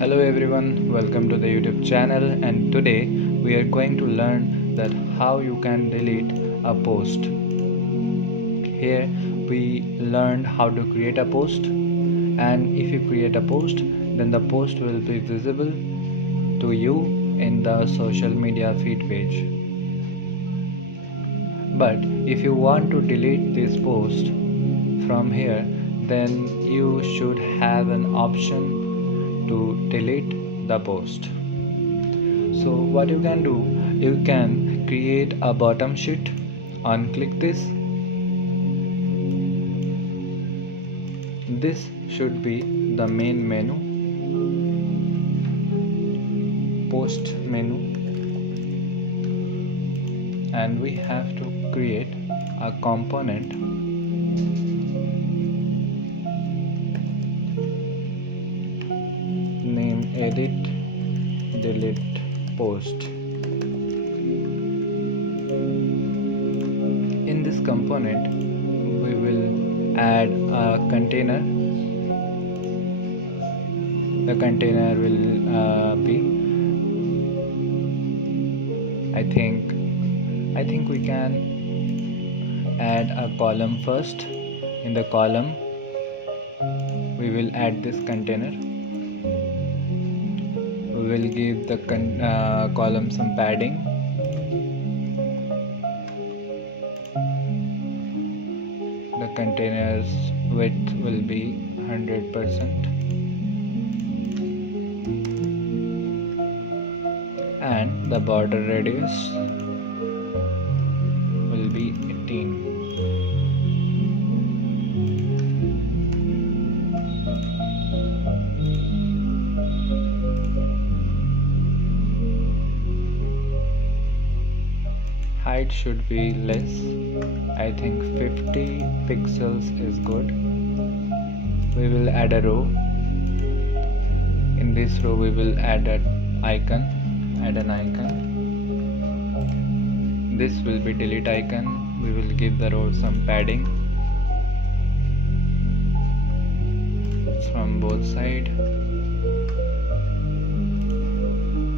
Hello everyone, welcome to the YouTube channel, and today we are going to learn that how you can delete a post. Here we learned how to create a post, and if you create a post then the post will be visible to you in the social media feed page. But if you want to delete this post from here, then you should have an option to delete the post. So what you can do, you can create a bottom sheet. Unclick this should be the main menu, post menu, and we have to create a component name edit delete post. In this component we will add a container. The container will be I think we can add a column first. In the column we will add this container. We will give the column some padding. The container's width will be 100% and the border radius will be 18. Height should be less. I think 50 pixels is good. We will add a row. In this row we will add an icon. This will be delete icon. We will give the row some padding from both sides.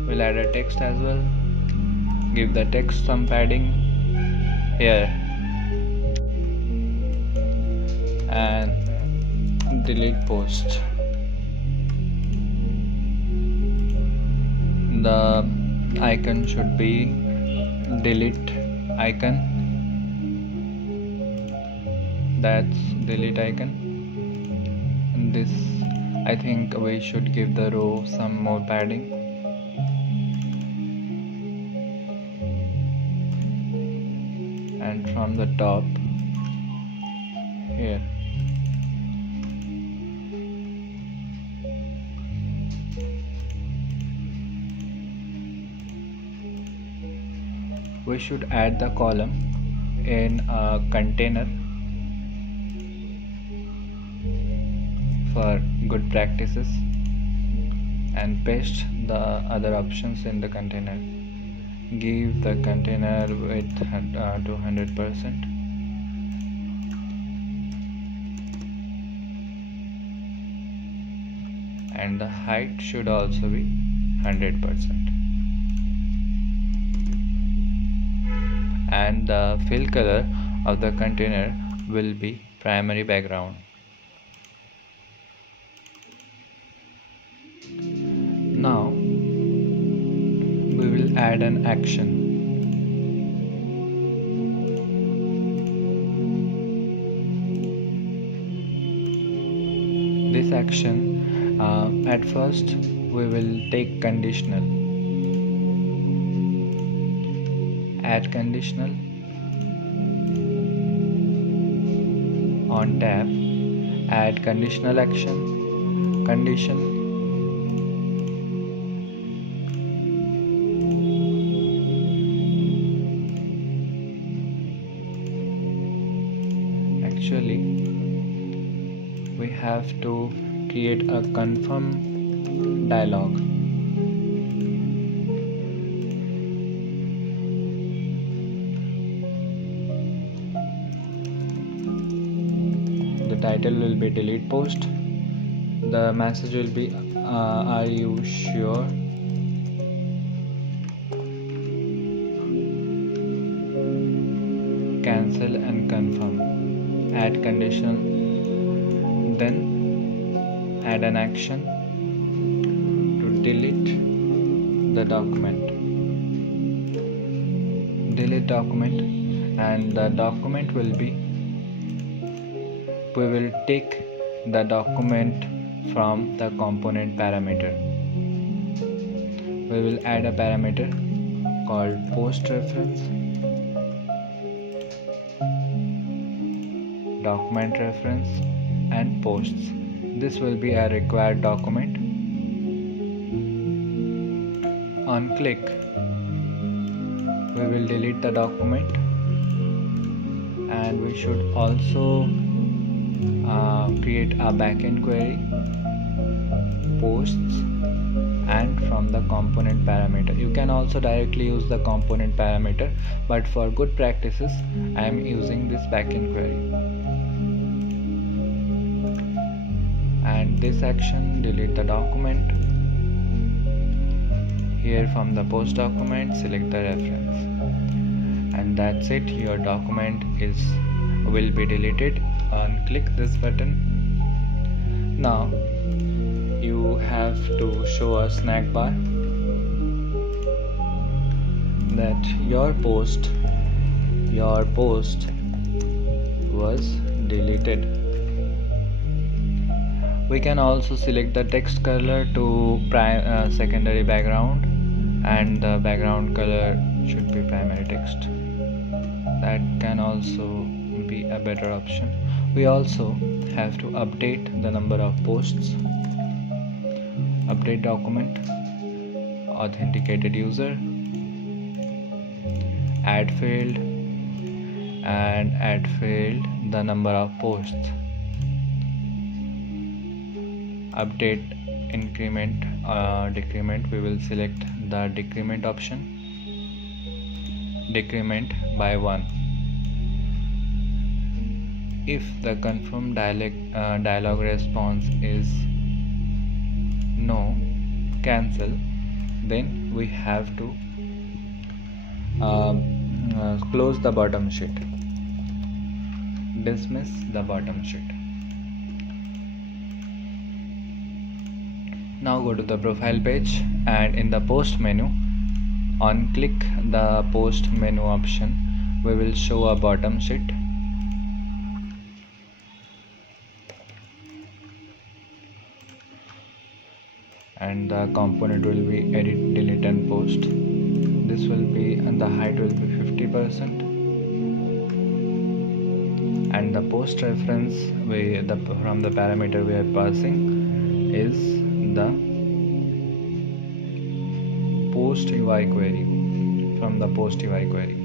We'll add a text as well. Give the text some padding here and delete post. The icon should be delete icon. That's delete icon. And this, I think we should give the row some more padding. And from the top here we should add the column in a container for good practices and paste the other options in the container. Give the container width to 100% and the height should also be 100%. And the fill color of the container will be primary background. Now we will add an action. This action, at first we will take conditional. Add conditional. On tab, add conditional action, condition. Actually, we have to create a confirm dialog. The title will be delete post. The message will be Are you sure? Cancel and confirm. Add conditional, then add an action to delete the document. Delete document, and the document will be, we will take the document from the component parameter. We will add a parameter called post reference, document reference, and posts. This will be a required document. On click, we will delete the document, and we should also create a backend query, posts, and from the component parameter. You can also directly use the component parameter, but for good practices I am using this backend query. And this action, delete the document. Here from the post document, select the reference, and that's it. Your document will be deleted. Click this button. Now you have to show a snack bar that your post was deleted. We can also select the text color to secondary background, and the background color should be primary text. That can also be a better option. We also have to update the number of posts. Update document, authenticated user, add field, and add field the number of posts. Update increment decrement, we will select the decrement option, decrement by 1. If the confirm dialog response is no, cancel, then we have to close the bottom sheet, dismiss the bottom sheet. Now go to the profile page, and in the post menu, on click the post menu option, we will show a bottom sheet. And the component will be edit, delete, and post. This will be, and the height will be 50%. And the post reference from the parameter we are passing is the post UI query, from the post UI query.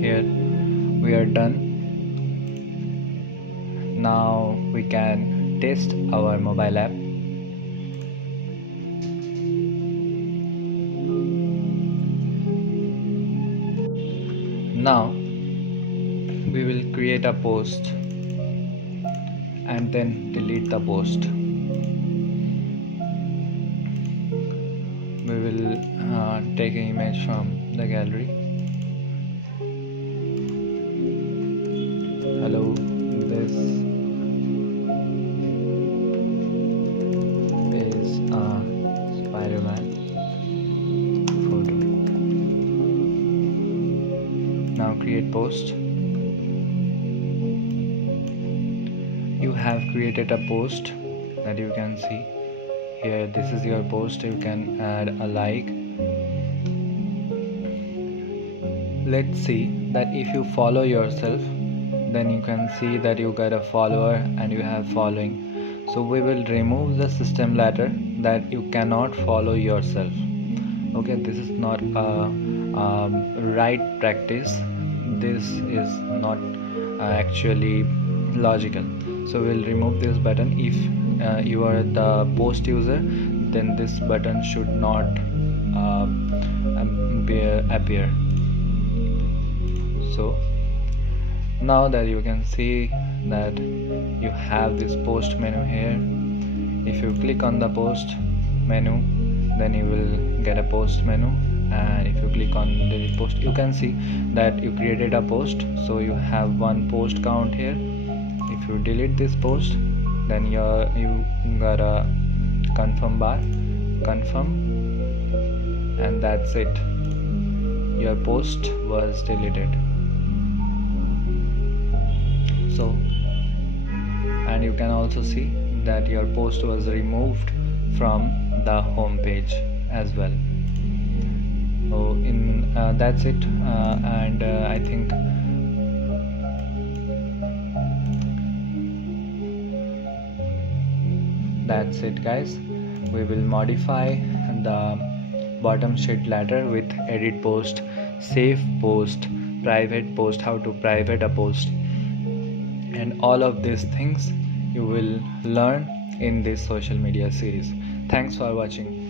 Here we are done. Now we can test our mobile app. Now we will create a post and then delete the post. We will take an image from the gallery. Hello, this is a Spider-Man photo. Now create post. You have created a post that you can see here. This is your post. You can add a like. Let's see that if you follow yourself, then you can see that you got a follower and you have following. So we will remove the system ladder that you cannot follow yourself. Okay, this is not a right practice. This is not actually logical. So we'll remove this button. If you are the post user, then this button should not appear. So now that you can see that you have this post menu here, if you click on the post menu, then you will get a post menu, and if you click on delete post, you can see that you created a post, so you have one post count here. If you delete this post, then you got a confirm bar, confirm, and that's it, your post was deleted. So, and you can also see that your post was removed from the home page as well. So in that's it, and I think that's it, guys. We will modify the bottom sheet ladder with edit post, save post, private post, how to private a post, and all of these things you will learn in this social media series. Thanks for watching.